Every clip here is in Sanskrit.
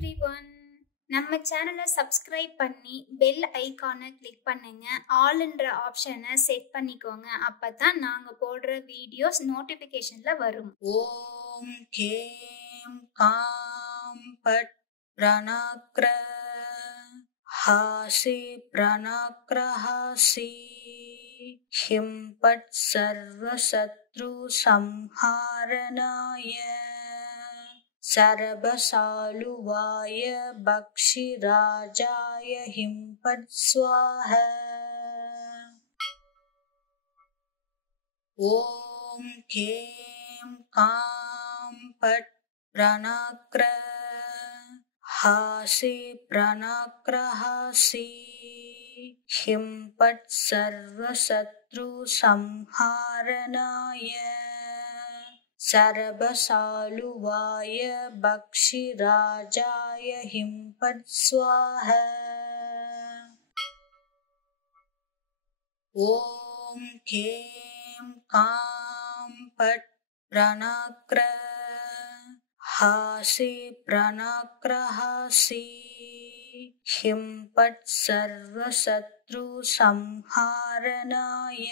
எவ்ரிவன், நம்ம சேனலை சப்ஸ்கிரைப் பண்ணி பெல் ஐகானை கிளிக் பண்ணுங்க. ஆல்ன்ற ஆப்ஷனை செட் பண்ணிக்கோங்க. அப்பதான் நாங்க போடுற வீடியோஸ் நோட்டிபிகேஷன்ல வரும். ஓம் கேம் காம் பட் பிரணக்ர ஹாசி பிரணக்ரஹாசி ஹிம் பட் சர்வ சத்ரு சம்ஹாரனாய சரபசாலுவாய பக்ஷிராஜாய ஹிம் பட் ஸ்வாஹ. ஓம் கேம் காம் பட் பிரணக்ர ஹாசி பிரணக்ரஹாசி ஹிம் பட் சர்வ சத்ரு சம்ஹாரனாய சரபசாலுவாய பக்ஷிராஜாய ஹிம் பட் ஸ்வாஹ. ஓம் கேம் காம் பட் பிரணக்ர ஹாசி பிரணக்ரஹாசி ஹிம் பட் சர்வ சத்ரு சம்ஹாரனாய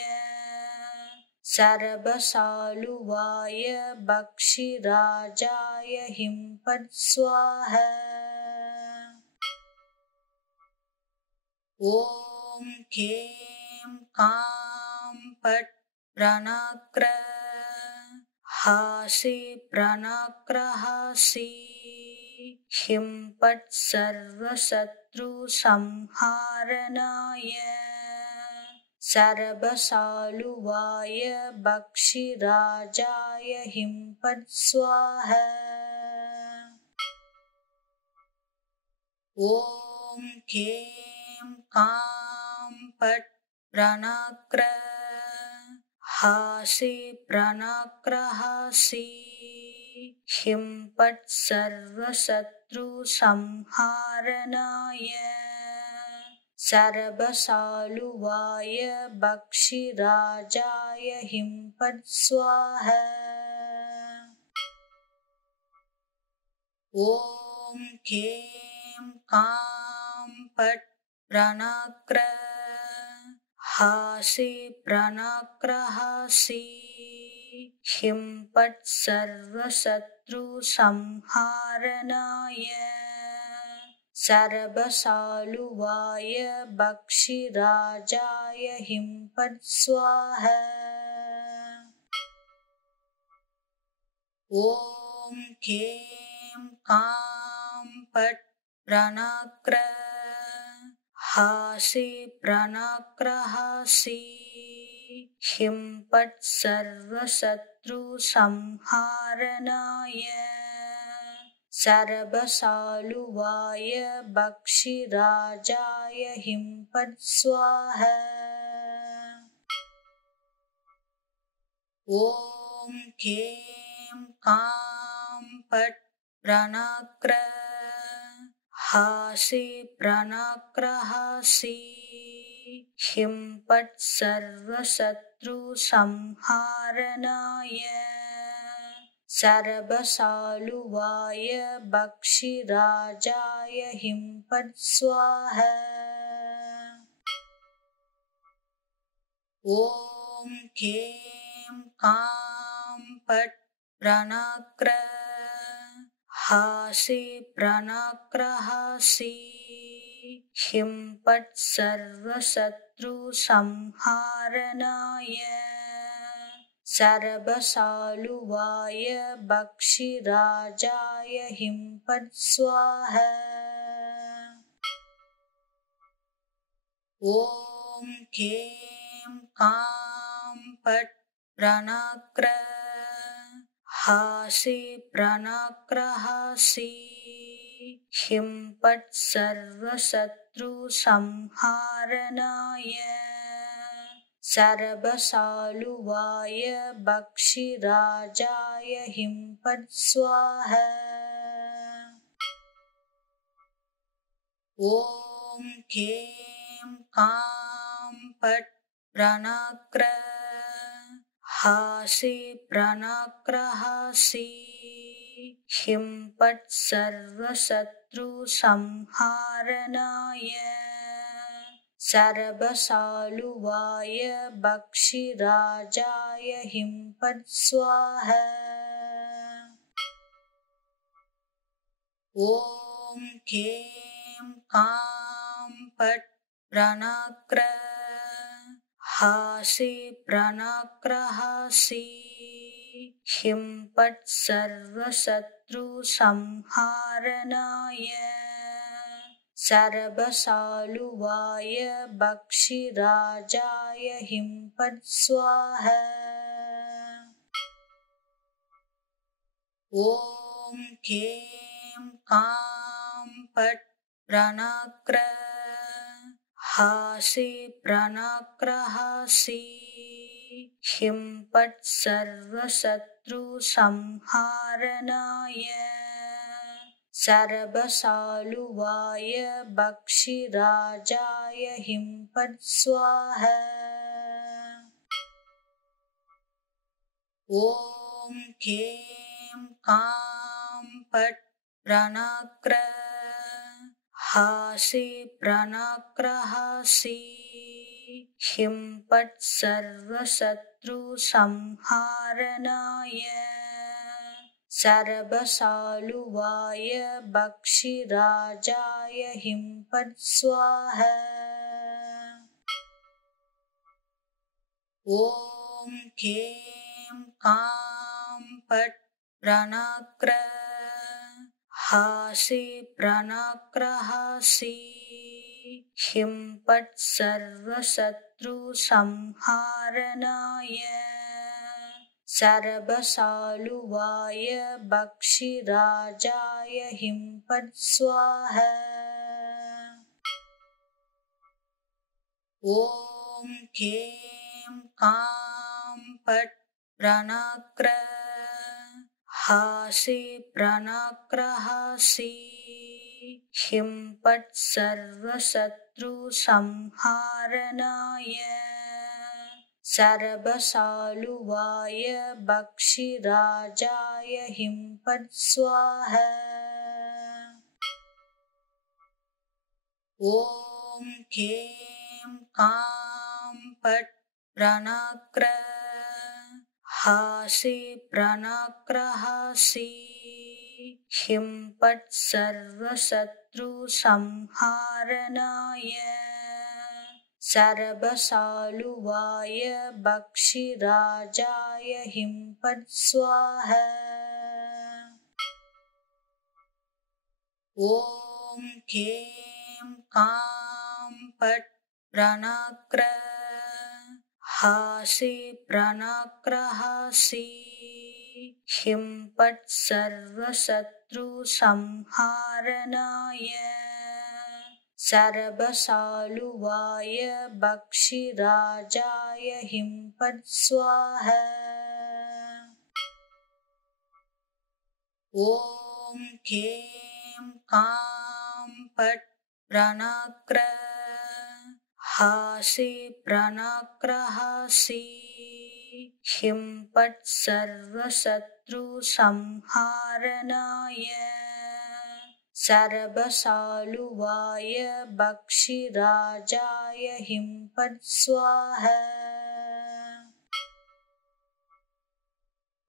சரபசாலுவாய பக்ஷிராஜாய ஹிம் பட் ஸ்வாஹ. ஓம் கேம் காம் பட் பிரணக்ர ஹாசி பிரணக்ரஹாசி ஹிம் பட் சர்வ சத்ரு சம்ஹாரனாய சரபசாலுவாய பக்ஷிராஜாய ஹிம் பட் ஸ்வாஹ. ஓம் கேம் காம் பட் பிரணக்ர ஹாசி பிரணக்ரஹாசி ஹிம் பட் சர்வ சத்ரு சம்ஹாரனாய சரபசாலுவாய பக்ஷிராஜாய ஹிம் பட் ஸ்வாஹ. ஓம் கேம் காம் பட் பிரணக்ர ஹாசி பிரணக்ரஹாசி ஹிம் பட் சர்வ சத்ரு சம்ஹாரனாய சரபசாலுவாய பக்ஷிராஜாய ஹிம் பட் ஸ்வாஹ. ஓம் கேம் காம் பட் பிரணக்ர ஹாசி பிரணக்ரஹாசி ஹிம் பட் சர்வ சத்ரு சம்ஹாரனாய சரபசாலுவாய பக்ஷிராஜாய ஹிம் பட் ஸ்வாஹ. ஓம் கேம் காம் பட் பிரணக்ர ஹாசி பிரணக்ரஹாசி ஹிம் பட் சர்வ சத்ரு சம்ஹாரனாய சரபசாலுவாய பக்ஷிராஜாய ஹிம் பட் ஸ்வாஹ. ஓம் கேம் காம் பட் பிரணக்ர ஹாசி பிரணக்ரஹாசி ஹிம் பட் சர்வ சத்ரு சம்ஹாரனாய சரபசாலுவாய பக்ஷிராஜாய ஹிம் பட் ஸ்வாஹ. ஓம் கேம் காம் பட் பிரணக்ர ஹாசி பிரணக்ரஹாசி ஹிம் பட் சர்வ சத்ரு சம்ஹாரனாய சரபசாலுவாய பக்ஷிராஜாய ஹிம் பட் ஸ்வாஹ. ஓம் கேம் காம் பட் பிரணக்ர ஹாசி பிரணக்ரஹாசி ஹிம் பட் சர்வ சத்ரு सर्वशत्रुसंहारणाय सर्वसालुवाय भक्षिराजाय ह्रीं फट् स्वाहा। ॐ क्लीं कां फट् प्रणक्र हासि प्रणक्रहासि ह्रीं फट् सर्वशत्रुसंहारणाय सर्वसालुवाय भक्षिराजाय ह्रीं फट् स्वाहा। ॐ क्लीं कां फट् प्रणक्र हासि प्रणक्रहासि ह्रीं फट् सर्वशत्रुसंहारणाय सर्वसालुवाय भक्षिराजाय ह्रीं फट् स्वाहा। ॐ क्लीं कां फट् प्रणक्र हासि प्रणक्रहासि ह्रीं फट् सर्वशत्रुसंहारणाय सर्वसालुवाय भक्षिराजाय ह्रीं फट् स्वाहा। ॐ क्लीं कां फट् प्रणक्र हासि प्रणक्रहासि ह्रीं फट् सर्वशत्रुसंहारणाय सर्वसालुवाय भक्षिराजाय ह्रीं फट् स्वाहा। ॐ क्लीं कां फट् प्रणक्र हासि प्रणक्रहासि ह्रीं फट् सर्वशत्रुसंहारणाय सर्वसालुवाय भक्षिराजाय ह्रीं फट् स्वाहा। ॐ क्लीं कां फट् प्रणक्र हासि प्रणक्रहासि ह्रीं फट् सर्वशत्रुसंहारणाय सर्वसालुवाय भक्षिराजाय ह्रीं फट् स्वाहा। ॐ क्लीं कां फट् प्रणक्र हासि प्रणक्रहासि ह्रीं फट् सर्वशत्रुसंहारणाय सर्वसालुवाय भक्षिराजाय ह्रीं फट् स्वाहा। ॐ क्लीं कां फट् प्रणक्र हासि प्रणक्रहासि ह्रीं फट् सर्वशत्रुसंहारणाय सर्वसालुवाय भक्षिराजाय ह्रीं फट् स्वाहा।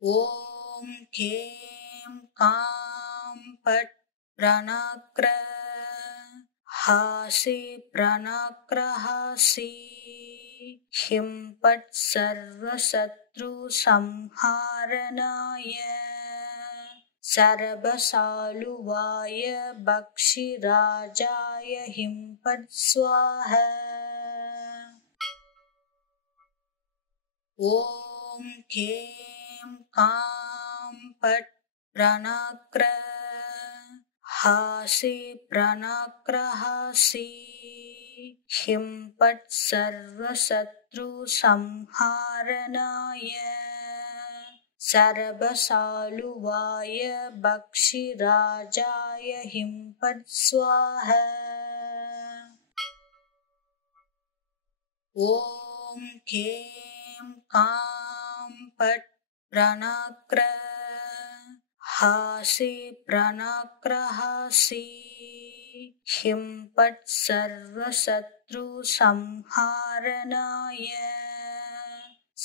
ॐ क्लीं कां फट् प्रणक्र हासि प्रणक्रहासि ह्रीं फट् सर्वशत्रुसंहारणाय सर्वसालुवाय भक्षिराजाय ह्रीं फट् स्वाहा। ॐ क्लीं कां फट् प्रणक्र हासि प्रणक्रहासि ह्रीं फट् सर्वशत्रुसंहारणाय सर्वसालुवाय भक्षिराजाय ह्रीं फट् स्वाहा। ॐ क्लीं कां फट् प्रणक्र हासि प्रणक्रहासि ह्रीं पट् सर्वशत्रुसंहारणाय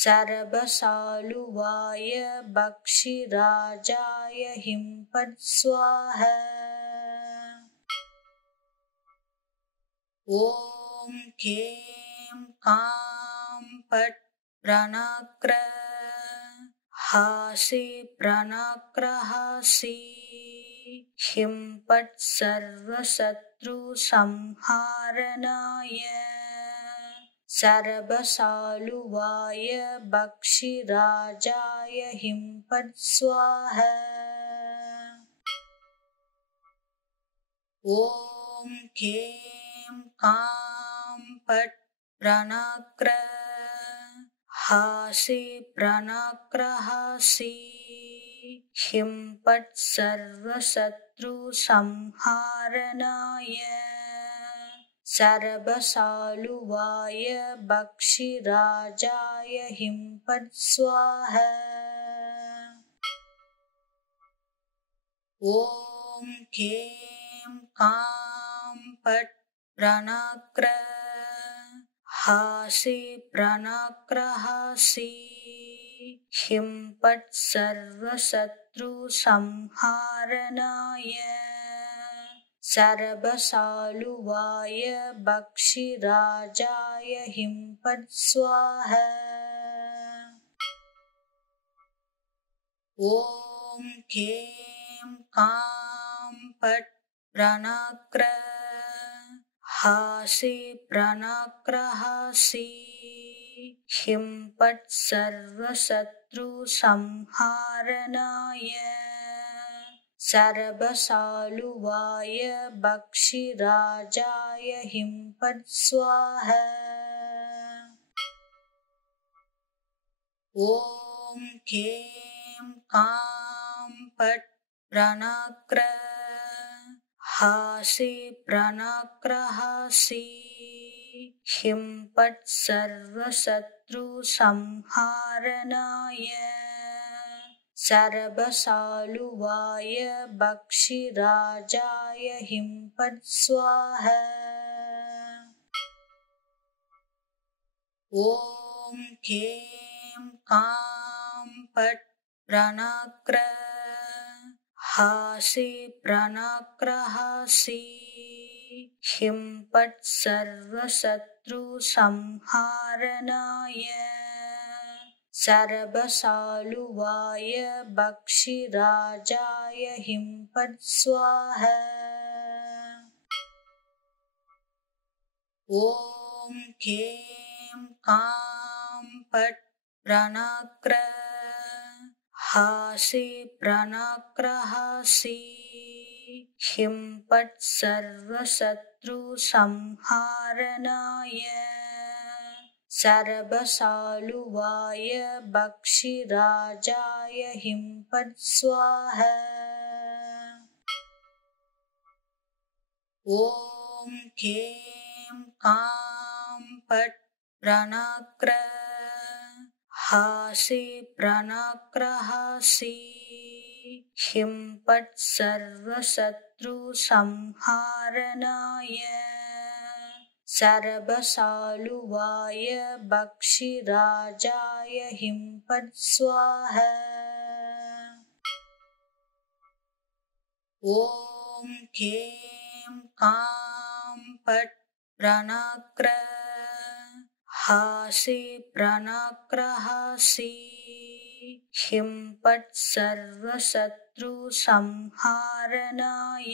सर्वसालुवाय भक्षिराजाय ह्रीं पट् स्वाहा। ॐ क्लीं कां पट् प्रणक्र हासि प्रणक्रहासि ह्रीं पट् सर्वशत्रुसंहारणाय सर्वसालुवाय भक्षिराजाय ह्रीं पट् स्वाहा। ॐ क्लीं कां पट् प्रणक्र हासि प्रणक्रहासि ह्रीं पट् सर्वशत्रुसंहारणाय सर्वसालुवाय भक्षिराजाय ह्रीं पट् स्वाहा। ॐ क्लीं कां पट् प्रणक्र हासि प्रणक्रहासि ह्रीं पट् सर्वशत्रुसंहारणाय सर्वसालुवाय भक्षिराजाय ह्रीं पट् स्वाहा। ॐ क्लीं कां पट् प्रणक्र हासि प्रणक्रहासि ह्रीं पट् सर्वशत्रुसंहारणाय सर्वसालुवाय भक्षिराजाय ह्रीं पट् स्वाहा। ॐ क्लीं कां पट् प्रणक्र हासि प्रणक्रहासि ह्रीं पट् सर्वशत्रुसंहारणाय सर्वसालुवाय भक्षिराजाय ह्रीं पट् स्वाहा। ॐ क्लीं कां पट् प्रणक्र हासि प्रणक्रहासि ह्रीं पट् सर्वशत्रुसंहारणाय सर्वसालुवाय भक्षिराजाय ह्रीं पट् स्वाहा। ॐ क्लीं कां पट् प्रणक्र हासि प्रणक्रहासि ह्रीं पट् सर्वशत्रुसंहारणाय सर्वसालुवाय भक्षिराजाय ह्रीं पट् स्वाहा। ॐ क्लीं कां पट् प्रणक्र हासि प्रणक्रहासि ह्रीं पट् सर्वशत्रुसंहारणाय सर्वसालुवाय भक्षिराजाय ह्रीं पट् स्वाहा। ॐ क्लीं कां पट् प्रणक्र हासि प्रणक्रहासि ह्रीं पट् सर्वशत्रुसंहारणाय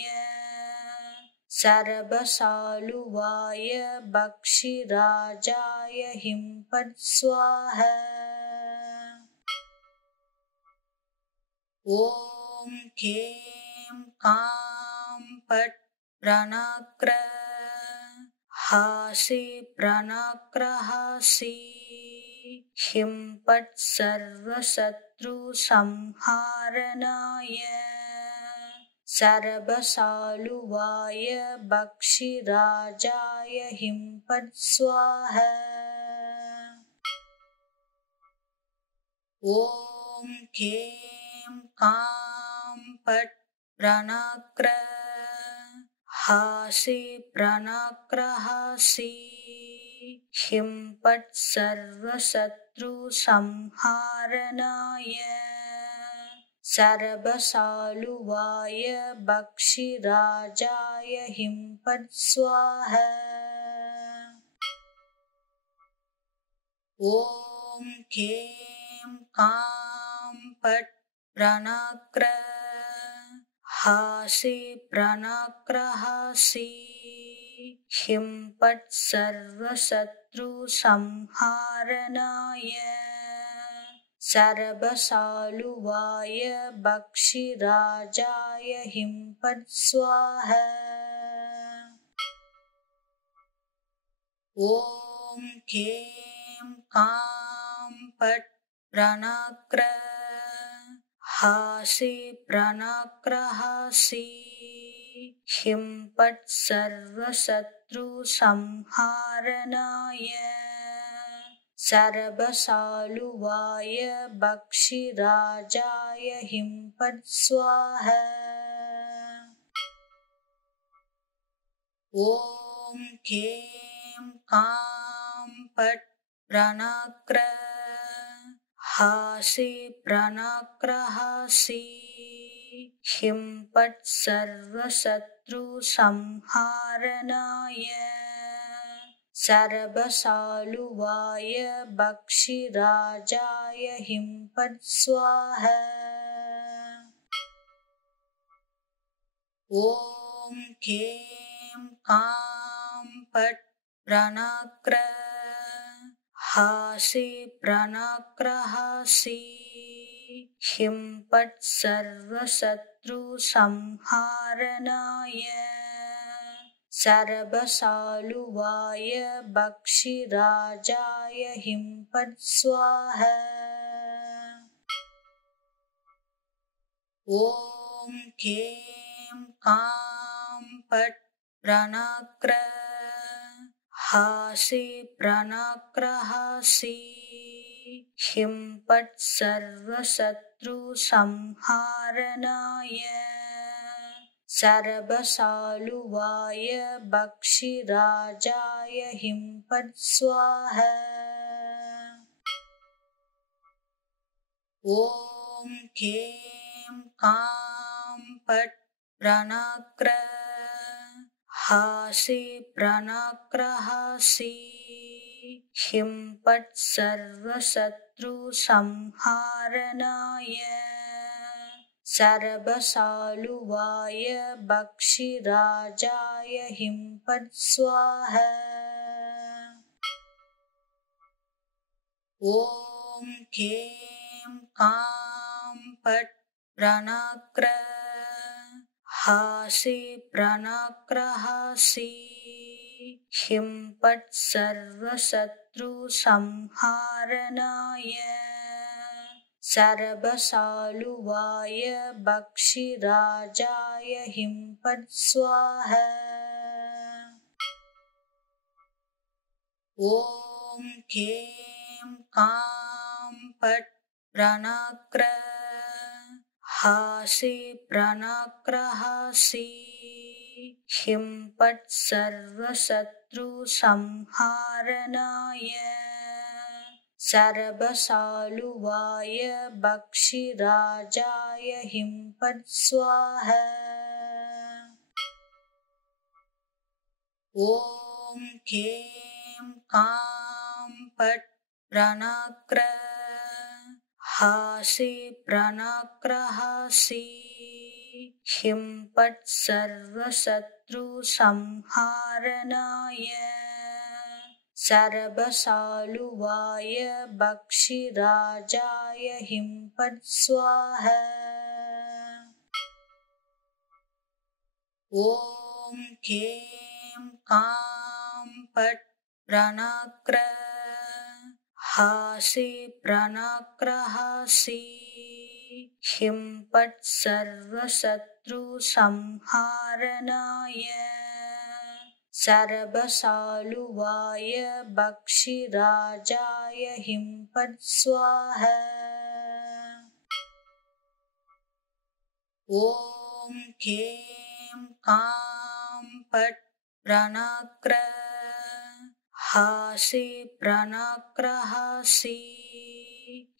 सर्वसालुवाय भक्षिराजाय ह्रीं पट् स्वाहा। ॐ क्लीं कां पट् प्रणक्र हासि प्रणक्रहासि ह्रीं पट् सर्वशत्रुसंहारणाय सर्वसालुवाय भक्षिराजाय ह्रीं पट् स्वाहा। ॐ क्लीं कां पट् प्रणक्र हासि प्रणक्रहासि ह्रीं पट् सर्वशत्रुसंहारणाय सर्वसालुवाय भक्षिराजाय ह्रीं पट् स्वाहा। ॐ ह्रीं कां पट् प्रणक्र हासि प्रणक्रहासि ह्रीं पट् सर्वशत्रुसंहारणाय सर्वसालुवाय भक्षिराजाय ह्रीं पट् स्वाहा। ॐ ह्रीं कां पट् प्रणक्र हासि प्रणक्रहासि ह्रीं पट् सर्वशत्रुसंहारणाय सर्वसालुवाय भक्षिराजाय ह्रीं पट् स्वाहा। ॐ ह्रीं कां पट् प्रणक्र हासि प्रणक्रहासि ह्रीं पट् सर्वशत्रुसंहारणाय सर्वसालुवाय भक्षिराजाय ह्रीं पट् स्वाहा। ॐ ह्रीं कां पट् प्रणक्र हासि प्रणक्रहासि ह्रीं पट् सर्वशत्रुसंहारणाय सर्वसालुवाय भक्षिराजाय ह्रीं पट् स्वाहा। ॐ ह्रीं कां पट् प्रणक्र हासि प्रणक्रहासि ह्रीं पट् सर्वशत्रुसंहारणाय सर्वसालुवाय भक्षिराजाय ह्रीं पट् स्वाहा। ॐ ह्रीं कां पट् प्रणक्र हासि प्रणक्रहासि ह्रीं पट् सर्वशत्रुसंहारणाय सर्वसालुवाय भक्षिराजाय ह्रीं पट् स्वाहा। ॐ ह्रीं कां पट् प्रणक्र हासि प्रणक्रहासि ह्रीं पट् सर्वशत्रुसंहारणाय सर्वसालुवाय भक्षिराजाय ह्रीं पट् स्वाहा। ॐ ह्रीं कां पट् प्रणक्र हासि प्रणक्रहासि ह्रीं पट् सर्वशत्रुसंहारणाय सर्वसालुवाय भक्षिराजाय ह्रीं पट् स्वाहा। ॐ ह्रीं कां पट् प्रणक्र हासि प्रणक्रहासि ह्रीं पट् सर्वशत्रुसंहारणाय सर्वसालुवाय भक्षिराजाय ह्रीं पट् स्वाहा। ॐ ह्रीं कां पट् प्रणक्र हासि प्रणक्रहासि ह्रीं पट् सर्वशत्रुसंहारणाय सर्वसालुवाय भक्षिराजाय ह्रीं पट् स्वाहा। ॐ ह्रीं कां पट् प्रणक्र हासि प्रणक्रहासि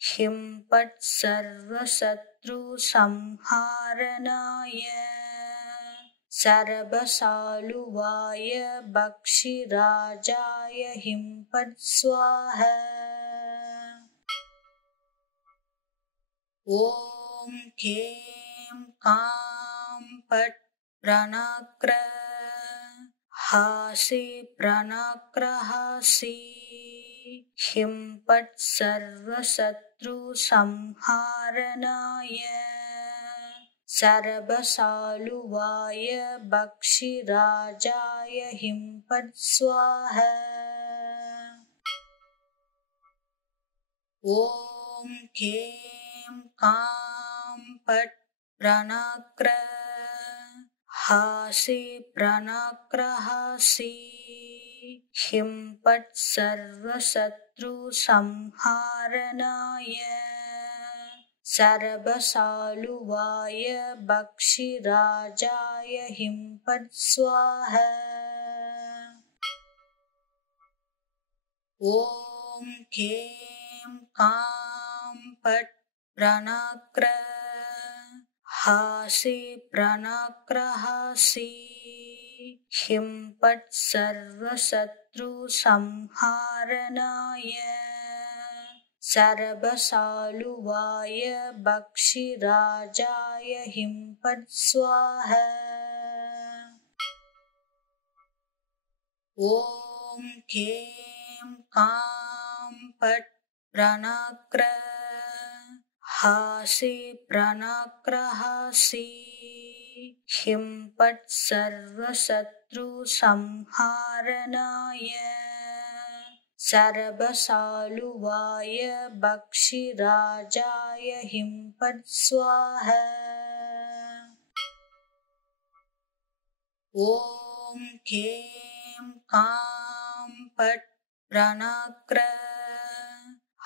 हिं पट् सर्वशत्रुसंहारणाय सर्वसालुवाय भक्षिराजाय हिं पट् स्वाहा। ॐ ह्रीं कां पट् प्रणक्र हासि प्रणक्रहासि हिं पट् सर्वशत्रुसंहारणाय सर्वसालुवाय भक्षिराजाय हिं पट् स्वाहा। ॐ ह्रीं कां पट् प्रणक्र हासि प्रणक्रहासि हिं पट् सर्वशत्रुसंहारणाय सर्वसालुवाय भक्षिराजाय हिं पट् स्वाहा। ॐ ह्रीं कां पट् प्रणक्र हासि प्रणक्रहासि हिं पट् सर्वशत्रुसंहारणाय सर्वसालुवाय भक्षिराजाय हिं पट् स्वाहा। ॐ ह्रीं कां पट् प्रणक्र हासि प्रणक्रहासि हिं पट् सर्वशत्रुसंहारणाय सर्वसालुवाय भक्षिराजाय हिं पट् स्वाहा। ॐ ह्रीं कां पट् प्रणक्र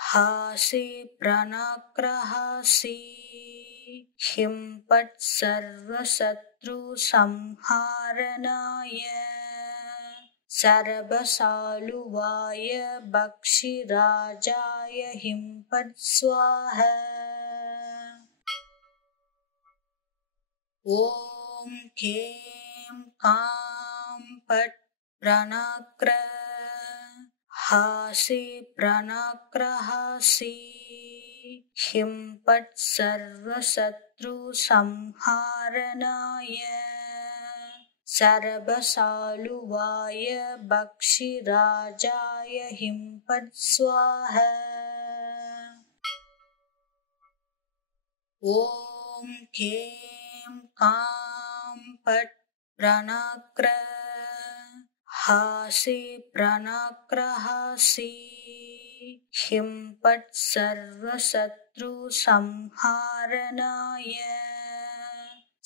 हासि प्रणक्रहासि हिं पट् सर्वशत्रुसंहारणाय सर्वसालुवाय भक्षिराजाय हिं पट् स्वाहा। ॐ ह्रीं कां पट् प्रणक्र हासि प्रणक्रहासि हिं पट् सर्वशत्रुसंहारणाय सर्वसालुवाय भक्षिराजाय हिं पट् स्वाहा। ॐ ह्रीं कां पट् प्रणक्र हासि प्रणक्रहासि हिं पट् सर्वशत्रुसंहारणाय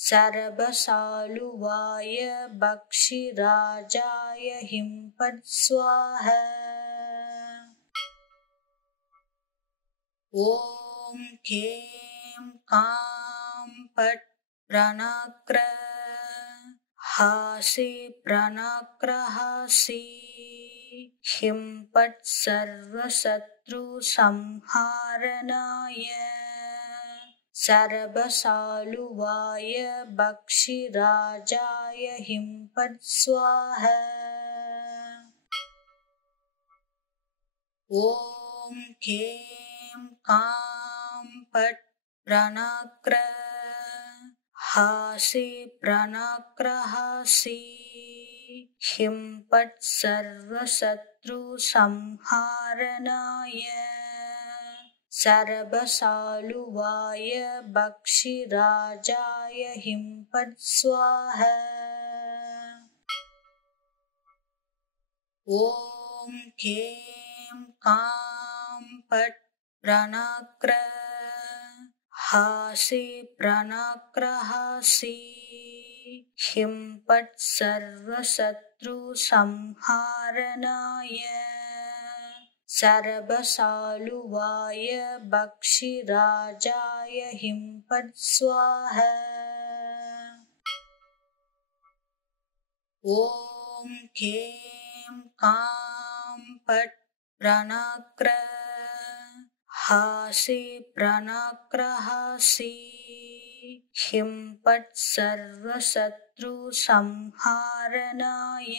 सर्वसालुवाय भक्षिराजाय हिं पट् स्वाहा। ॐ ह्रीं कां पट् प्रणक्र हासि प्रणक्रहासि हिं पट् सर्वशत्रुसंहारणाय सर्वसालुवाय भक्षिराजाय हिं पट् स्वाहा। ॐ ह्रीं कां पट् प्रणक्र हासि प्रणक्रहासि हिं पट् सर्वशत्रुसंहारणाय सर्वसालुवाय भक्षिराजाय हिं पट् स्वाहा। ॐ ह्रीं कां पट् प्रणक्र हासि प्रणक्रहासि हिं पट् सर्वशत्रुसंहारणाय सर्वसालुवाय भक्षिराजाय हिं पट् स्वाहा। ॐ ह्रीं कां पट् प्रणक्र हासि प्रणक्रहासि ह्रीं पट् सर्वशत्रुसंहारणाय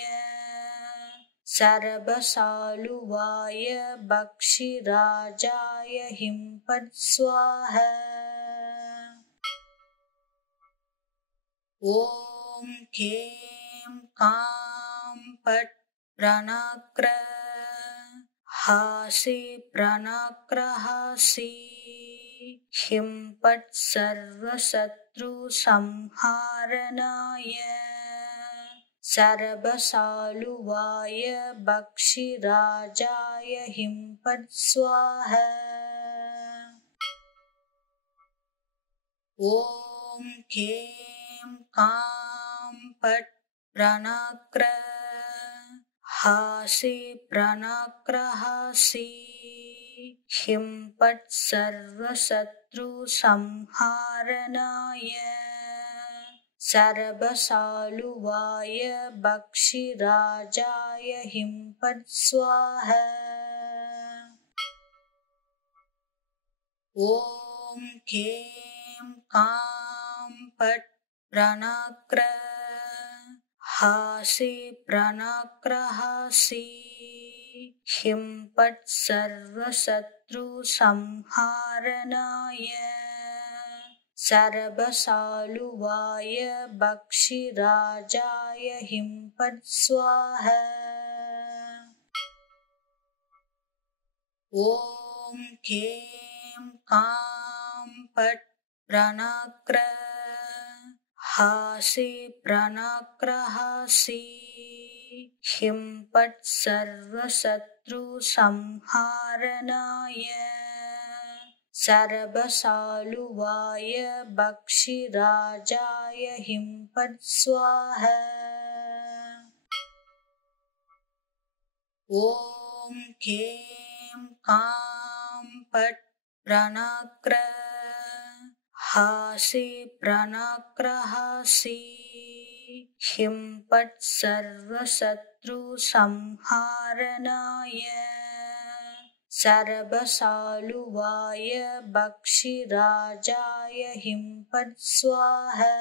सर्वशालुवाय भक्षिराजाय ह्रीं पट् स्वाहा। ॐ ह्रीं कां पट् प्रणक्र हासि प्रणक्रहासि ह्रीं पट् सर्वशत्रुसंहारणाय सर्वशालुवाय भक्षिराजाय ह्रीं पट् स्वाहा। ॐ ह्रीं कां पट् प्रणक्र हासि प्रणक्रहासि ह्रीं पट् सर्वशत्रुसंहारणाय सर्वशालुवाय भक्षिराजाय ह्रीं पट् स्वाहा। ॐ ह्रीं कां पट् प्रणक्र हासि प्रणक्रहासि ह्रीं पट् सर्वशत्रुसंहारणाय सर्वशालुवाय भक्षिराजाय ह्रीं पट् स्वाहा। ॐ ह्रीं कां पट् प्रणक्र हासि प्रणक्रहासि ह्रीं पट् सर्वशत्रुसंहारणाय सर्वशालुवाय भक्षिराजाय ह्रीं पट् स्वाहा। ॐ ह्रीं कां पट् प्रणक्र हासि प्रणक्रहासि ह्रीं पट् सर्वशत्रुसंहारणाय सर्वशालुवाय भक्षिराजाय ह्रीं पट् स्वाहा।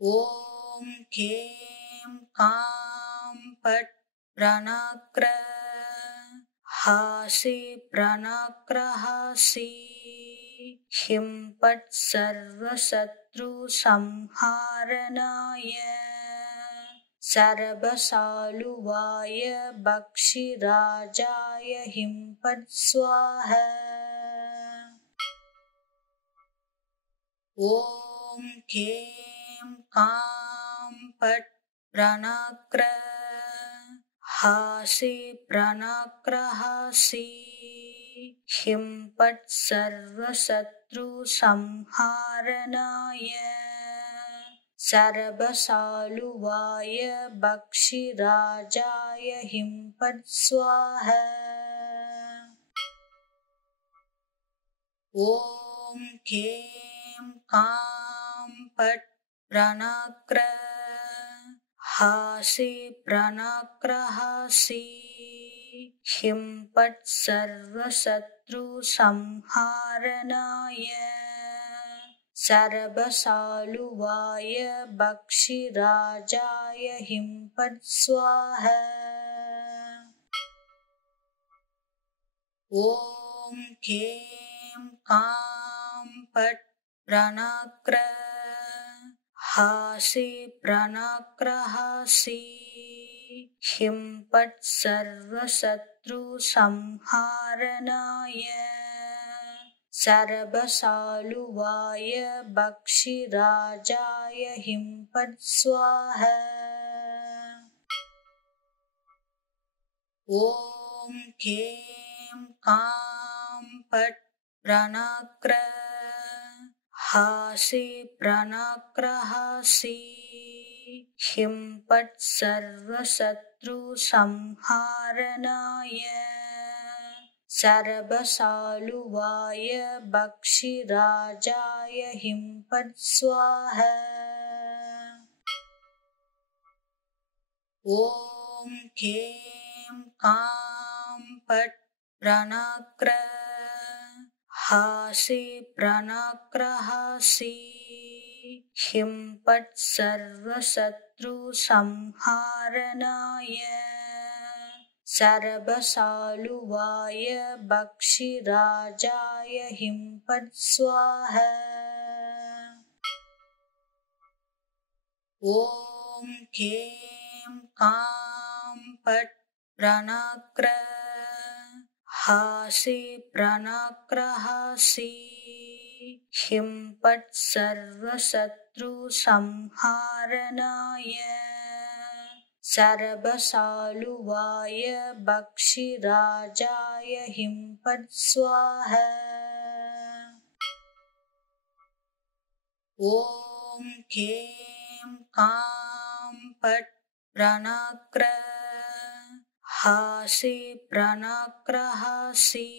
ॐ ह्रीं कां पट् प्रणक्र हासि प्रणक्रहासि ह्रीं पट् सर्वशत्रुसंहारणाय सर्वशालुवाय भक्षिराजाय ह्रीं पट् स्वाहा। ॐ ह्रीं कां पट् प्रणक्र हासि प्रणक्रहासि ह्रीं पट् सर्वशत्रुसंहारणाय सर्वशालुवाय भक्षिराजाय ह्रीं पट् स्वाहा। ॐ ह्रीं कां पट् प्रणक्र हासि प्रणक्रहासि ह्रीं पट् सर्वशत्रुसंहारणाय सर्वशालुवाय भक्षिराजाय ह्रीं पट् स्वाहा। ॐ ह्रीं कां पट् प्रणक्र हासि प्रणक्रहासि ह्रीं पट् सर्वशत्रुसंहारणाय सर्वशालुवाय भक्षिराजाय ह्रीं पट् स्वाहा। ॐ ह्रीं कां पट् प्रणक्र हासि प्रणक्रहासि ह्रीं पट् सर्वशत्रुसंहारणाय सर्वशालुवाय भक्षिराजाय ह्रीं पट् स्वाहा। ॐ खें कां पट् प्रणक्र हासि प्रणक्र हासि हिं पट् सर्वशत्रुसंहारणाय सर्वसालुवाय भक्षिराजाय हिं पट् स्वाहा। ॐ खें कां पट् प्रणक्र हासि प्रणक्र हासि हिं पट् सर्वशत्रुसंहारणाय सर्वसालुवाय भक्षिराजाय हिं पट् स्वाहा। ॐ खें कां पट् प्रणक्र हासि प्रणक्र हासि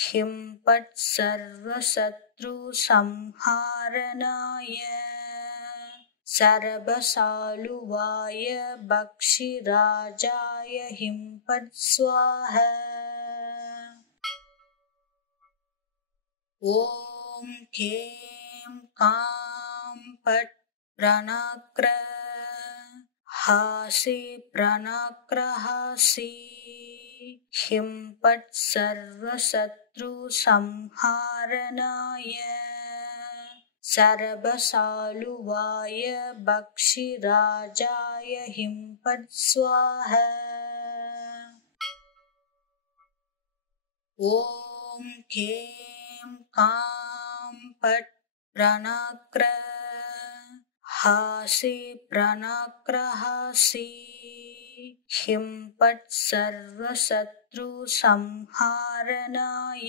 हिं पट् सर्वशत्रुसंहारणाय सर्वसालुवाय भक्षिराजाय हिं पट् स्वाहा। ॐ खें कां पट् प्रणक्र हासि प्रणक्र हासि हिं पट् सर्वशत्रुसंहारणाय सर्वसालुवाय भक्षिराजाय हिं पट् स्वाहा। ॐ खें कां पट् प्रणक्र हासि प्रणक्र हासि हिं पट् सर्वशत्रुसंहारणाय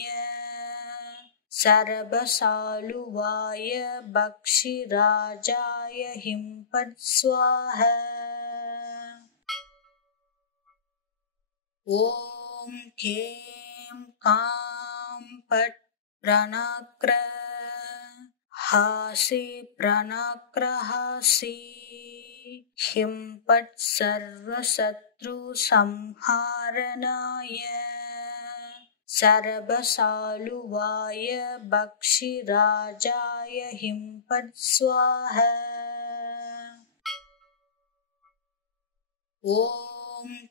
सर्वसालुवाय भक्षिराजाय हिं पट् स्वाहा। ॐ खें कां पट् प्रणक्र हासि प्रणक्र हासि हिं पट् सर्वशत्रुसंहारणाय सर्वसालुवाय भक्षिराजाय हिं पट् स्वाहा। ॐ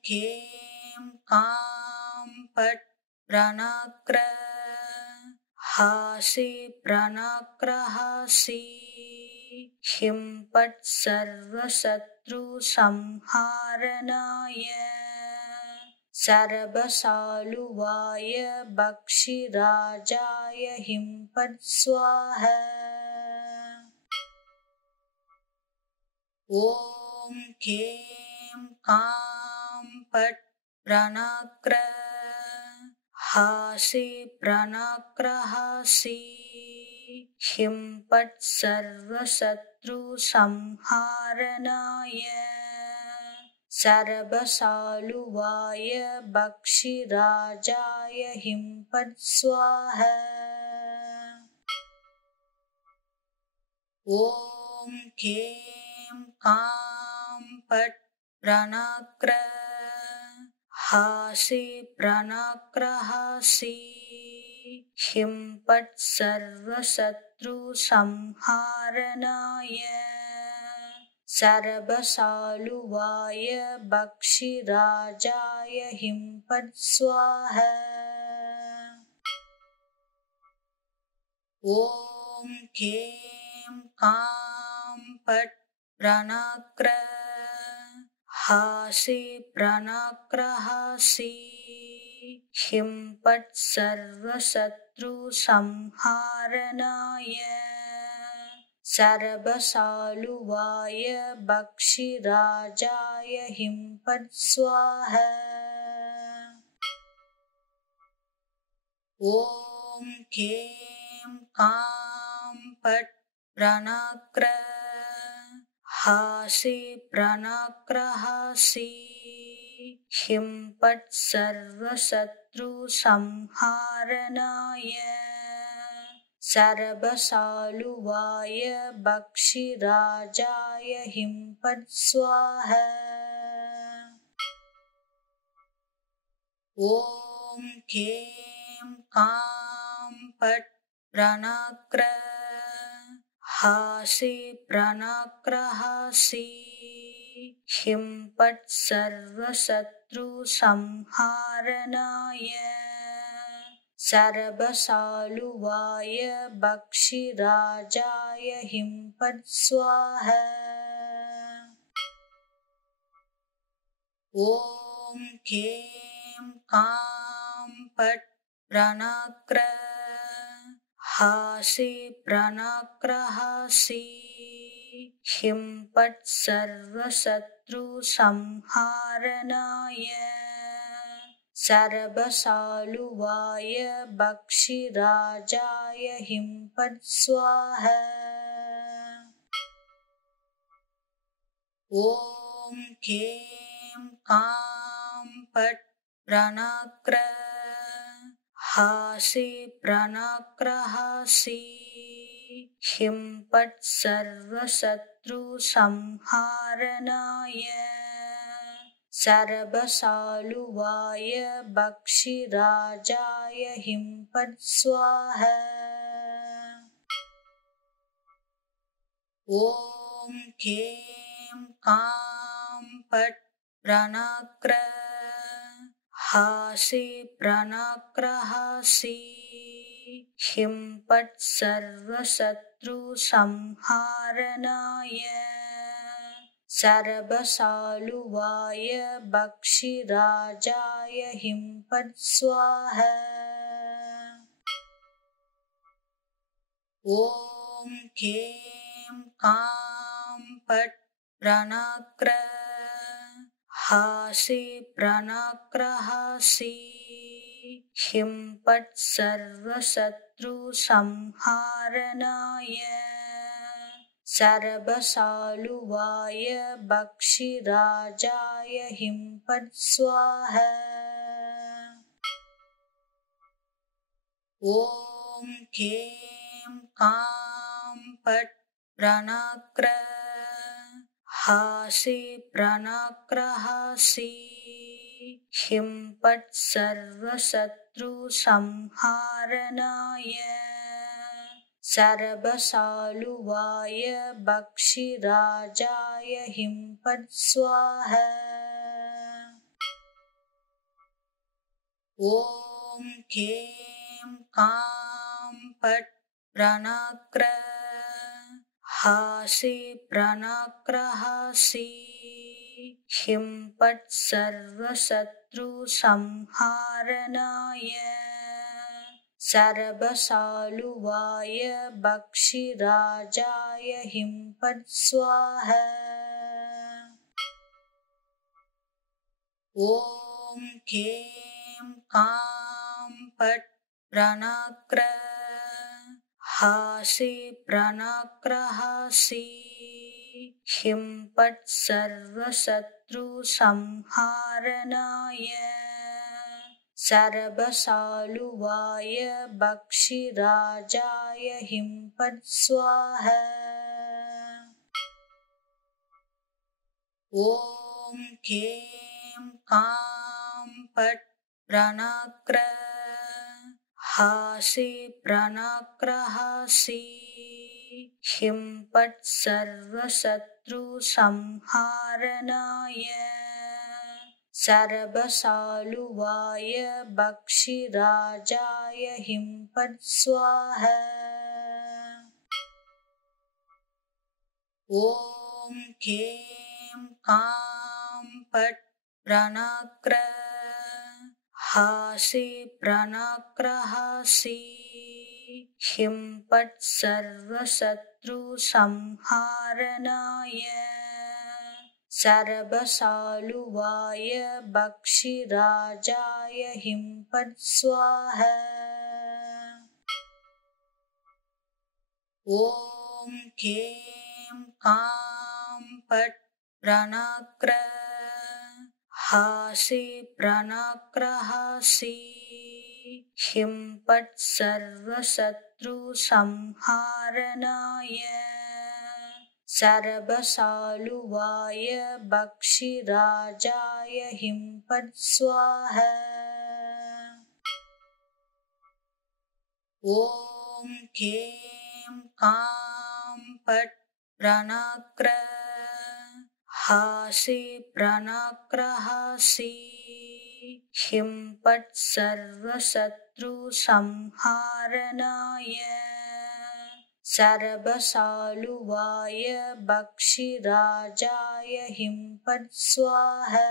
खें कां पट् प्रणक्र हासि प्रणक्र हासि हिं पट् सर्वशत्रुसंहारणाय सर्वसालुवाय भक्षिराजाय हिं पट् स्वाहा। ॐ खें कां पट् प्रणक्र हासि प्रणक्र हासि हिं पट् सर्वशत्रुसंहारणाय सर्वसालुवाय भक्षिराजाय हिं पट् स्वाहा। ॐ खें कां पट् प्रणक्र हासि प्रणक्र हासि हिं पट् सर्वशत्रुसंहारणाय सर्वसालुवाय भक्षिराजाय हिं पट् स्वाहा। ॐ खें कां पट् प्रणक्र हासि प्रणक्र हासि हिं पट् सर्वशत्रुसंहारणाय सर्वसालुवाय भक्षिराजाय हिं पट् स्वाहा। ॐ खें कां पट् प्रणक्र हासि प्रणक्र हासि हिं पट् सर्वशत्रुसंहारणाय सर्वसालुवाय भक्षिराजाय हिं पट् स्वाहा। ॐ खें कां पट् प्रणक्रहासि प्रणक्रहासि ह्रीं पट् सर्वशत्रुसंहारणाय सर्वशालुवाय भक्षिराजाय ह्रीं पट् स्वाहा। ॐ खें कां पट् प्रणक्रहासि प्रणक्रहासि ह्रीं पट् सर्वशत्रुसंहारणाय सर्वशालुवाय भक्षिराजाय ह्रीं पट् स्वाहा। ॐ खें कां पट् प्रणक्रहासि प्रणक्रहासि ह्रीं पट् सर्वशत्रुसंहारणाय सर्वशालुवाय भक्षिराजाय ह्रीं पट् स्वाहा। ॐ खें कां पट् प्रणक्रहासि प्रणक्रहासि ह्रीं पट् सर्वशत्रुसंहारणाय सर्वशालुवाय भक्षिराजाय ह्रीं पट् स्वाहा। ॐ खें कां पट् प्रणक्रहासि प्रणक्रहासि ह्रीं पट् सर्वशत्रुसंहारणाय सर्वशालुवाय भक्षिराजाय ह्रीं पट् स्वाहा। ॐ खें कां पट् प्रणक्रहासि प्रणक्रहासि ह्रीं पट् सर्वशत्रुसंहारणाय सर्वशालुवाय भक्षिराजाय ह्रीं पट् स्वाहा। ॐ खें कां पट् प्रणक्रहासि प्रणक्रहासि ह्रीं पट् सर्वशत्रुसंहारणाय सर्वशालुवाय भक्षिराजाय ह्रीं पट् स्वाहा। ॐ खें कां पट् प्रणक्रहासि प्रणक्रहासि ह्रीं पट् सर्वशत्रुसंहारणाय सर्वशालुवाय भक्षिराजाय ह्रीं पट् स्वाहा। ॐ खें कां पट् प्रणक्रहासि प्रणक्रहासि ह्रीं पट् सर्वशत्रुसंहारणाय सर्वशालुवाय भक्षिराजाय ह्रीं पट् स्वाहा। ॐ खें कां पट् प्रणक्रहासि प्रणक्रहासि ह्रीं पट् सर्वशत्रुसंहारणाय सर्वशालुवाय भक्षिराजाय ह्रीं पट् स्वाहा। ॐ खें कां पट् प्रणक्रहासि प्रणक्रहासि ह्रीं पट् सर्वशत्रुसंहारणाय सर्वशालुवाय भक्षिराजाय ह्रीं पट् स्वाहा। ॐ खें कां पट् प्रणक्र हासि प्रणक्रहासि हिं पट् सर्वशत्रुसंहारणाय सर्वसालुवाय भक्षिराजाय हिं पट् स्वाहा।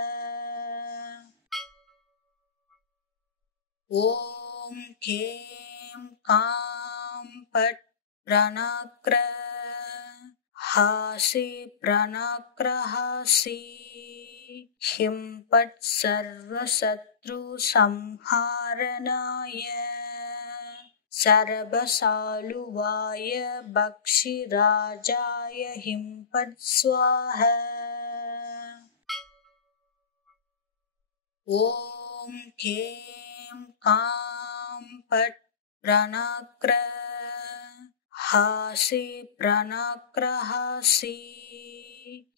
ॐ खें कां पट् प्रणक्र हासि प्रणक्रहासि हिं पट् सर्वशत्रुसंहारणाय सर्वसालुवाय भक्षिराजाय हिं पट् स्वाहा। ॐ खें कां पट् प्रणक्र हासि प्रणक्रहासि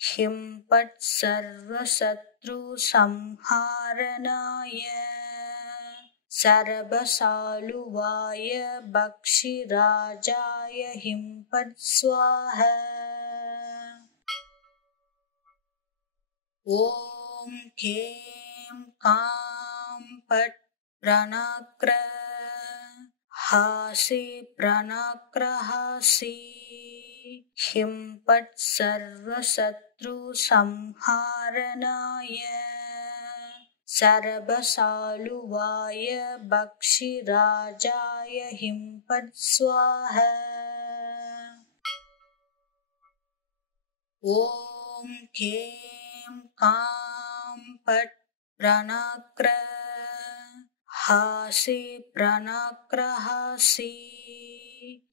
हिं पट् सर्वशत्रुसंहारणाय सर्वसालुवाय भक्षिराजाय हिं पट् स्वाहा। ॐ खें कां पट् प्रणक्र हासि प्रणक्रहासि हिं पट् सर्वशत्रुसंहारणाय सर्वसालुवाय भक्षिराजाय हिं पट् स्वाहा। ॐ खें कां पट् प्रणक्र हासि प्रणक्रहासि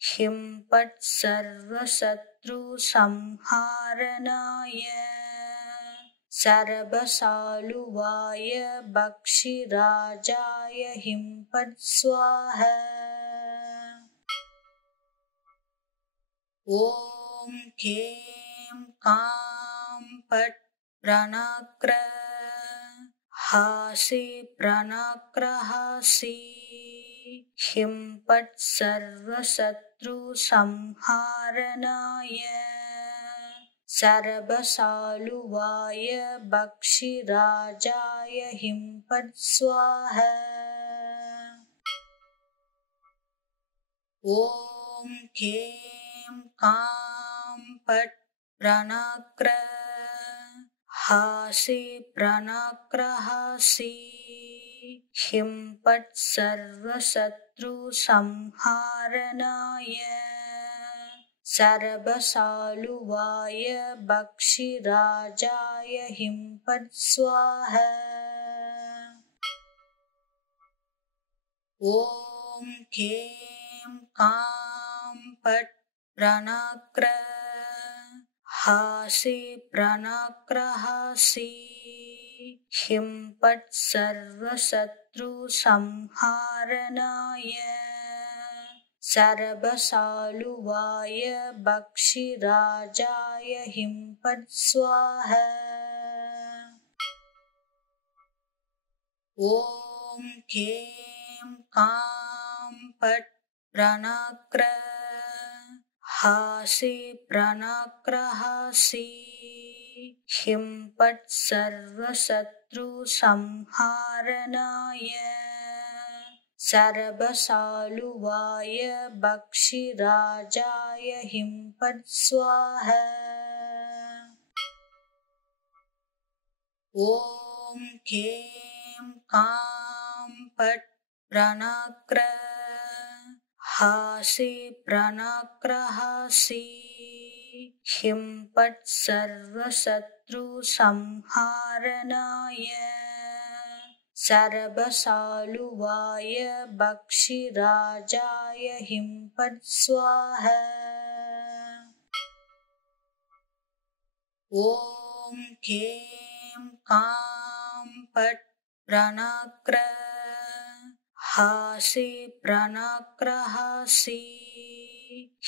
हिं पट् सर्वशत्रुसंहारणाय सर्वसालुवाय भक्षिराजाय हिं पट् स्वाहा। ॐ खें कां पट् प्रणक्र हासि प्रणक्रहासि हिं पट् सर्वशत्रुसंहारणाय सर्वसालुवाय भक्षिराजाय हिं पट् स्वाहा। ॐ खें कां पट् प्रणक्र हासि प्रणक्रहासि हिं पट् सर्वशत्रुसंहारणाय सर्वसालुवाय भक्षिराजाय हिं पट् स्वाहा। ॐ खें कां पट् प्रणक्र हासि प्रणक्रहासि हिं पट् सर्वशत्रुसंहारणाय सर्वसालुवाय भक्षिराजाय हिं पट् स्वाहा। ॐ खें कां पट् प्रणक्र हासि प्रणक्रहासि हिं पट् सर्वशत्रुसंहारणाय सर्वसालुवाय भक्षिराजाय हिं पट् स्वाहा। ॐ खें कां पट् प्रणक्र हासि प्रणक्रहासि हिं पट् सर्वशत्रुसंहारणाय सर्वसालुवाय भक्षिराजाय हिं पट् स्वाहा। ॐ खें कां पट् प्रणक्र हासि प्रणक्रहासि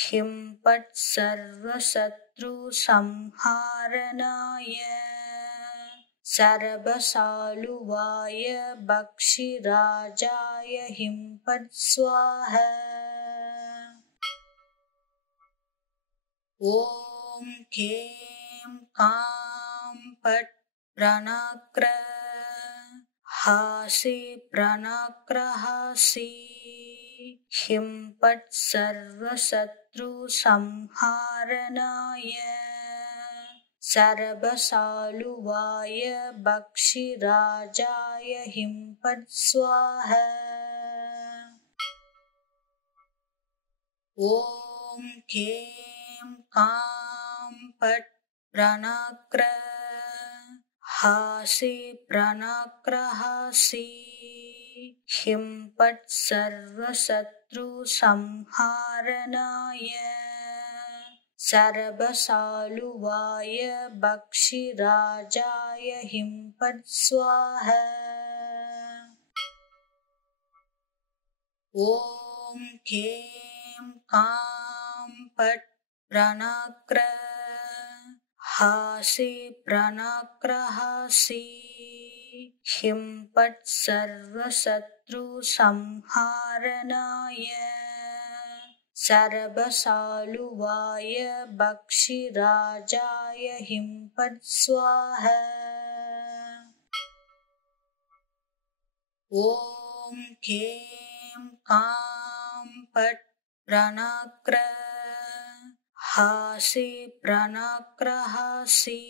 हिं पट् सर्वशत्रुसंहारणाय सर्वसालुवाय भक्षिराजाय हिं पट् स्वाहा। ॐ खें कां पट् प्रणक्र हासि प्रणक्रहासि हिं पट् सर्वशत्रुसंहारणाय सर्वसालुवाय भक्षिराजाय हिं पट् स्वाहा। ॐ खें कां पट् प्रणक्र हासि प्रणक्रहासि हिं पट् सर्वशत्रुसंहारणाय सर्वसालुवाय भक्षिराजाय हिं पट् स्वाहा। ॐ खें कां पट् प्रणक्र हासि प्रणक्रहासि हिं पट् सर्वशत्रुसंहारणाय सर्वसालुवाय भक्षिराजाय हिं पट् स्वाहा। ॐ खें कां पट् प्रणक्र हासि प्रणक्रहासि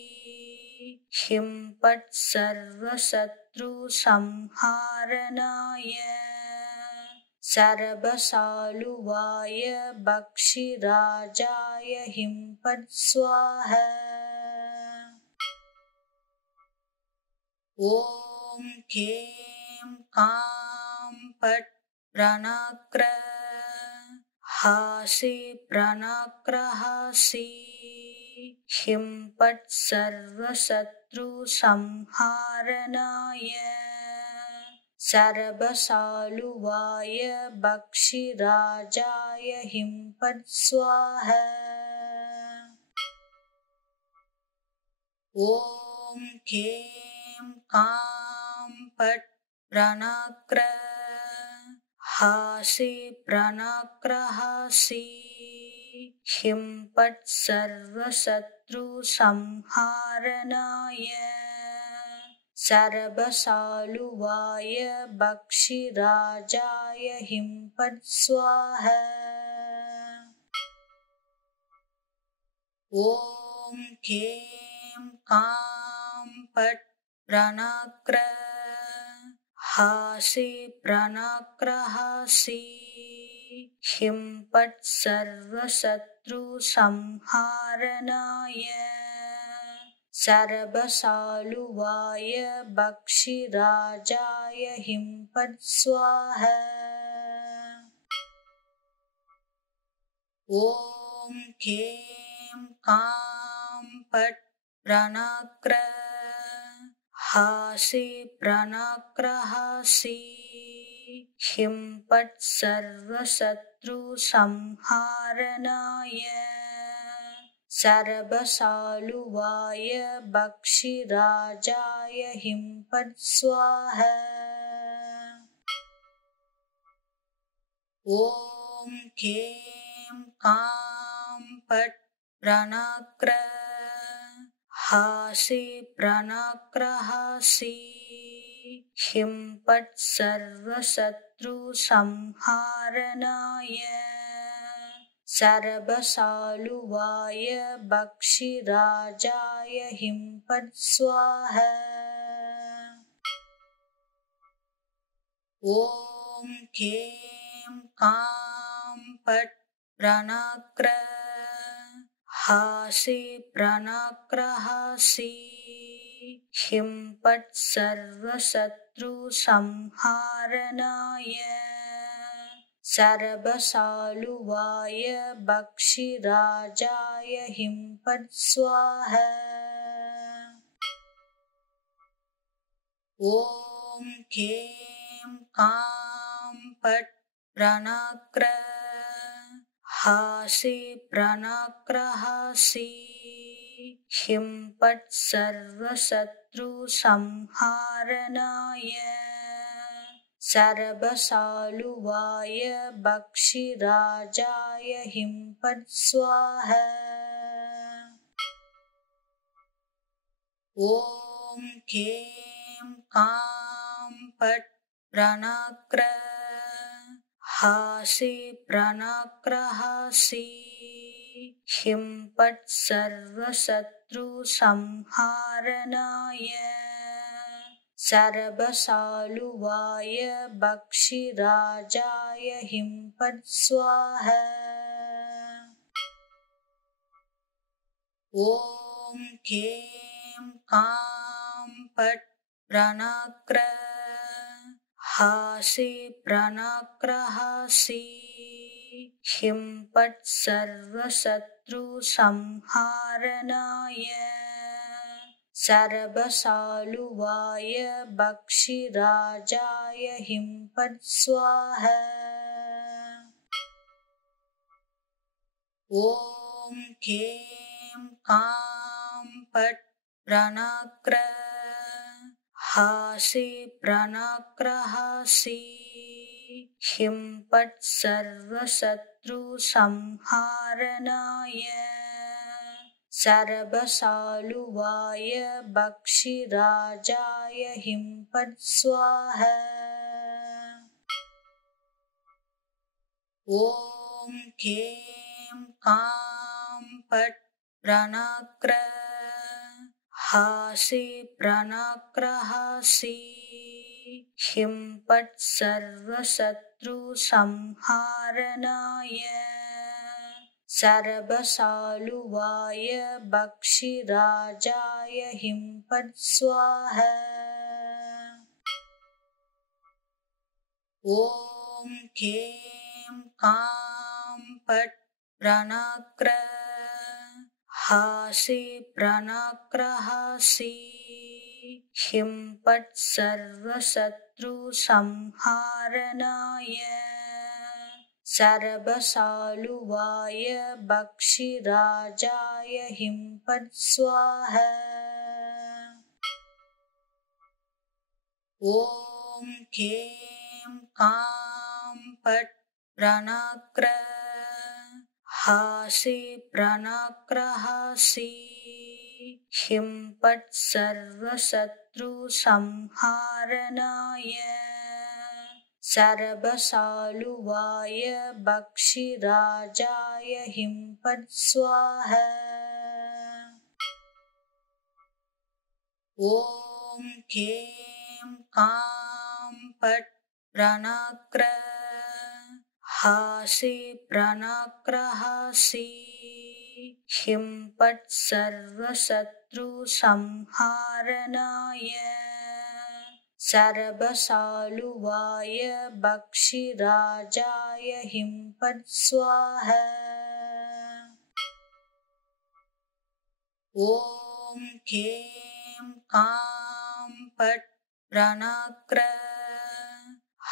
हिं पट् सर्वशत्रुसंहारणाय सर्वसालुवाय भक्षिराजाय हिं पट् स्वाहा। ॐ खें कां पट् प्रणक्र हासि प्रणक्रहासि हिं पट् सर्वशत्रुसंहारणाय सर्वसालुवाय भक्षिराजाय हिं पट् स्वाहा। ॐ खें कां पट् प्रणक्र हासि प्रणक्रहासि हिं पट् सर्वशत्रुसंहारणाय सर्वसालुवाय भक्षिराजाय हिं पट् स्वाहा। ॐ खें कां पट् प्रणक्र हासि प्रणक्रहासि हिं पट् सर्वशत्रुसंहारणाय सर्वसालुवाय भक्षिराजाय हिं पट् स्वाहा। ॐ खें कां पट् प्रणक्र हासि प्रणक्रहासि हिं पट् सर्वशत्रुसंहारणाय सर्वसालुवाय भक्षिराजाय हिं पट् स्वाहा। ॐ खें कां पट् प्रणक्र हासि प्रणक्रहासि हिं पट् सर्वशत्रुसंहारणाय सर्वसालुवाय भक्षिराजाय हिं पट् स्वाहा। ॐ खें कां पट् प्रणक्र हासि प्रणक्रहासि हिं पट् सर्वशत्रुसंहारणाय सर्वसालुवाय भक्षिराजाय हिं पट् स्वाहा। ॐ खें कां पट् प्रणक्र हासि प्रणक्रहासि हिं पट् सर्वशत्रुसंहारणाय सर्वसालुवाय भक्षिराजाय हिं पट् स्वाहा। ॐ खें कां पट् प्रणक्र हासि प्रणक्र हासि हिं पट् सर्वशत्रुसंहारणाय सर्वसालुवाय भक्षिराजाय हिं पट् स्वाहा ॐ खें कां पट् प्रणक्र हासि प्रणक्र हासि हिं पट् सर्वशत्रुसंहारणाय सर्वसालुवाय भक्षिराजाय हिं पट् स्वाहा ॐ खें कां पट् प्रणक्र हासि प्रणक्र हासि हिं पट् सर्वशत्रुसंहारणाय सर्वसालुवाय भक्षिराजाय हिं पट् स्वाहा ॐ खें कां पट् प्रणक्र हासि प्रणक्र हासि हिं पट् सर्वशत्रुसंहारणाय सर्वसालुवाय भक्षिराजाय हिं पट् स्वाहा ॐ खें कां पट् प्रणक्र हासि प्रणक्र हासि हिं पट् सर्वशत्रुसंहारणाय सर्वसालुवाय भक्षिराजाय हिं पट् स्वाहा ॐ खें कां पट् प्रणक्र हासि प्रणक्र हासि हिं पट् सर्वशत्रुसंहारणाय सर्वसालुवाय भक्षिराजाय हिं पट् स्वाहा ॐ खें कां पट् प्रणक्र हासि प्रणक्र हासि हिं पट् सर्वशत्रुसंहारणाय सर्वसालुवाय भक्षिराजाय हिं पट् स्वाहा ॐ खें कां पट् प्रणक्र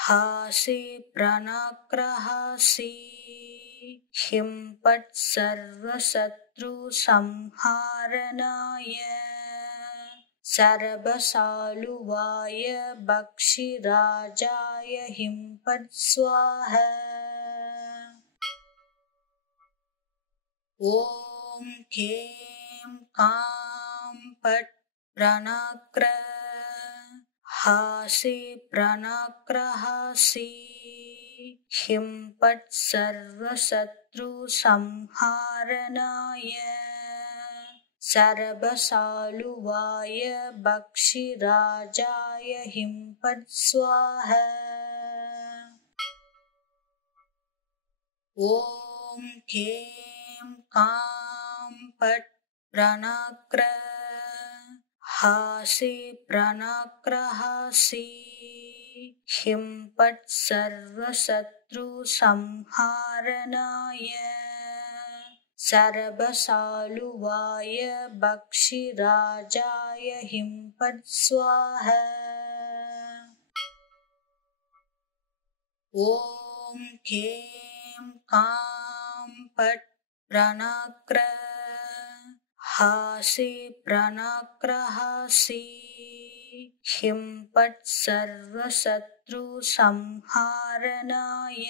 हासि प्रणक्र हासि हिं पट् सर्वशत्रुसंहारणाय सर्वसालुवाय भक्षिराजाय हिं पट् स्वाहा ॐ खें कां पट् प्रणक्र हासि प्रणक्र हासि हिं पट् सर्वशत्रुसंहारणाय सर्वसालुवाय भक्षिराजाय हिं पट् स्वाहा ॐ खें कां पट् प्रणक्र हासि प्रणक्र हासि हिं पट् सर्वशत्रुसंहारणाय सर्वसालुवाय भक्षिराजाय हिं पट् स्वाहा ॐ खें कां पट् प्रणक्र हासि प्रणक्र हासि हिं पट् सर्वशत्रुसंहारणाय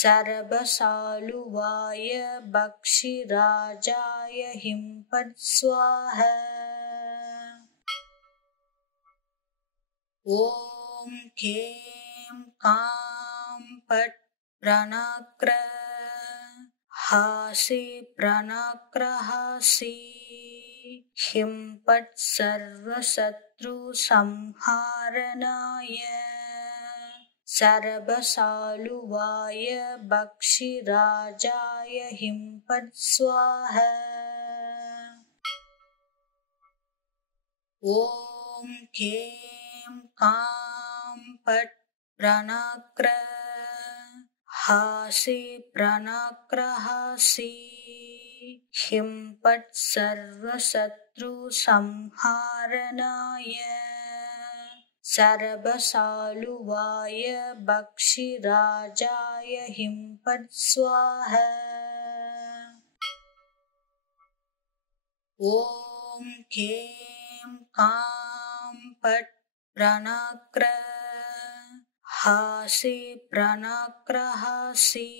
सर्वसालुवाय भक्षिराजाय हिं पट् स्वाहा ॐ खें कां पट् प्रणक्रहासि प्रणक्रहासि ह्रीं पट् सर्वशत्रुसंहारणाय सर्वशालुवाय भक्षिराजाय ह्रीं पट् स्वाहा। ॐ खें कां पट् प्रणक्रहासि प्रणक्रहासि ह्रीं पट् सर्वशत्रुसंहारणाय सर्वशालुवाय भक्षिराजाय ह्रीं पट् स्वाहा। ॐ खें कां पट् प्रणक्रहासि प्रणक्रहासि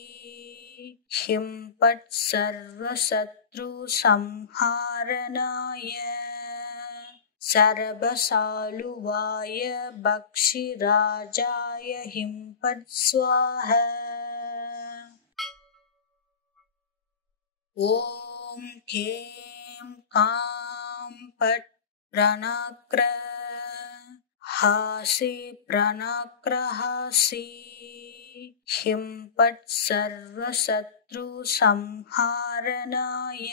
ह्रीं पट् सर्वशत्रुसंहारणाय सर्वशालुवाय भक्षिराजाय ह्रीं पट् स्वाहा। ॐ खें कां पट् प्रणक्रहासि प्रणक्रहासि ह्रीं पट् सर्वशत्रुसंहारणाय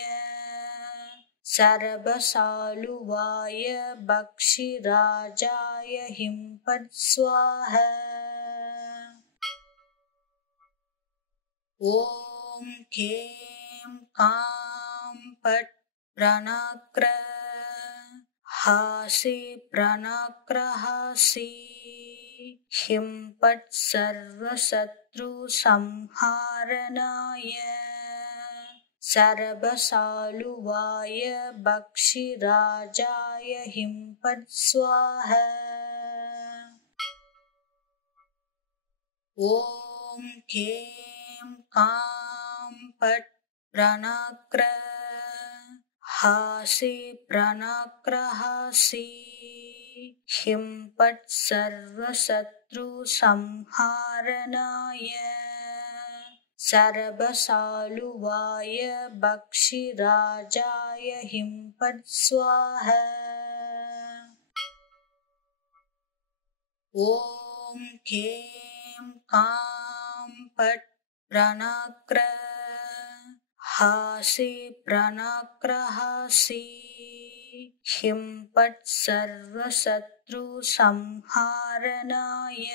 सर्वशालुवाय भक्षिराजाय ह्रीं पट् स्वाहा। ॐ खें कां पट् प्रणक्रहासि प्रणक्रहासि ह्रीं पट् सर्वशत्रुसंहारणाय सर्वशालुवाय भक्षिराजाय ह्रीं पट् स्वाहा। ॐ खें कां पट् प्रणक्रहासि प्रणक्रहासि ह्रीं पट् सर्वशत्रुसंहारणाय सर्वशालुवाय भक्षिराजाय ह्रीं पट् स्वाहा। ॐ खें कां पट् प्रणक्रहासि प्रणक्रहासि ह्रीं पट् सर्वशत्रुसंहारणाय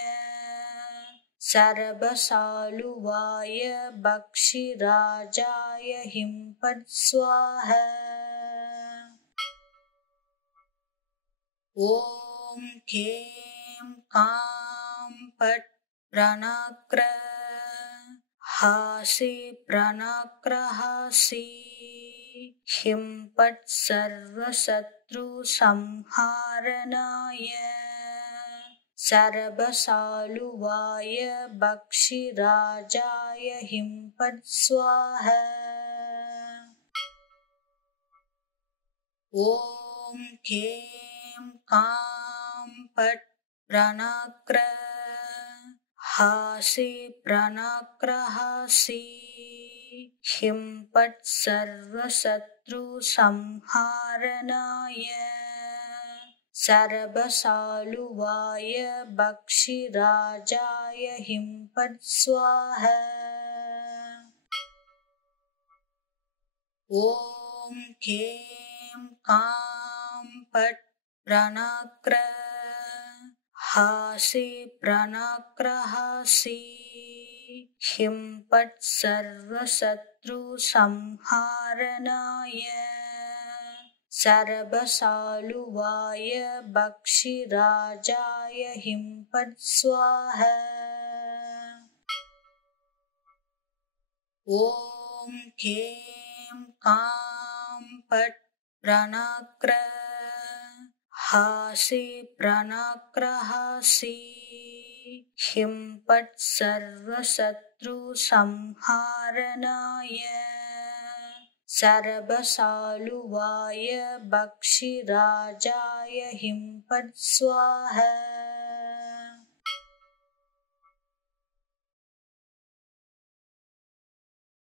सर्वशालुवाय भक्षिराजाय ह्रीं पट् स्वाहा। ॐ खें कां पट् प्रणक्रहासि प्रणक्रहासि ह्रीं पट् सर्वशत्रुसंहारणाय सर्वशालुवाय भक्षिराजाय ह्रीं पट् स्वाहा। ॐ खें कां पट् प्रणक्रहासि प्रणक्रहासि ह्रीं पट् सर्वशत्रुसंहारणाय सर्वशालुवाय भक्षिराजाय ह्रीं पट् स्वाहा। ॐ खें कां पट् प्रणक्रहासि प्रणक्रहासि ह्रीं पट् सर्वशत्रुसंहारणाय सर्वशालुवाय भक्षिराजाय ह्रीं पट् स्वाहा। ॐ खें कां पट् प्रणक्रहासि प्रणक्रहासि ह्रीं पट् सर्वशत्रुसंहारणाय सर्वशालुवाय भक्षिराजाय ह्रीं पट् स्वाहा।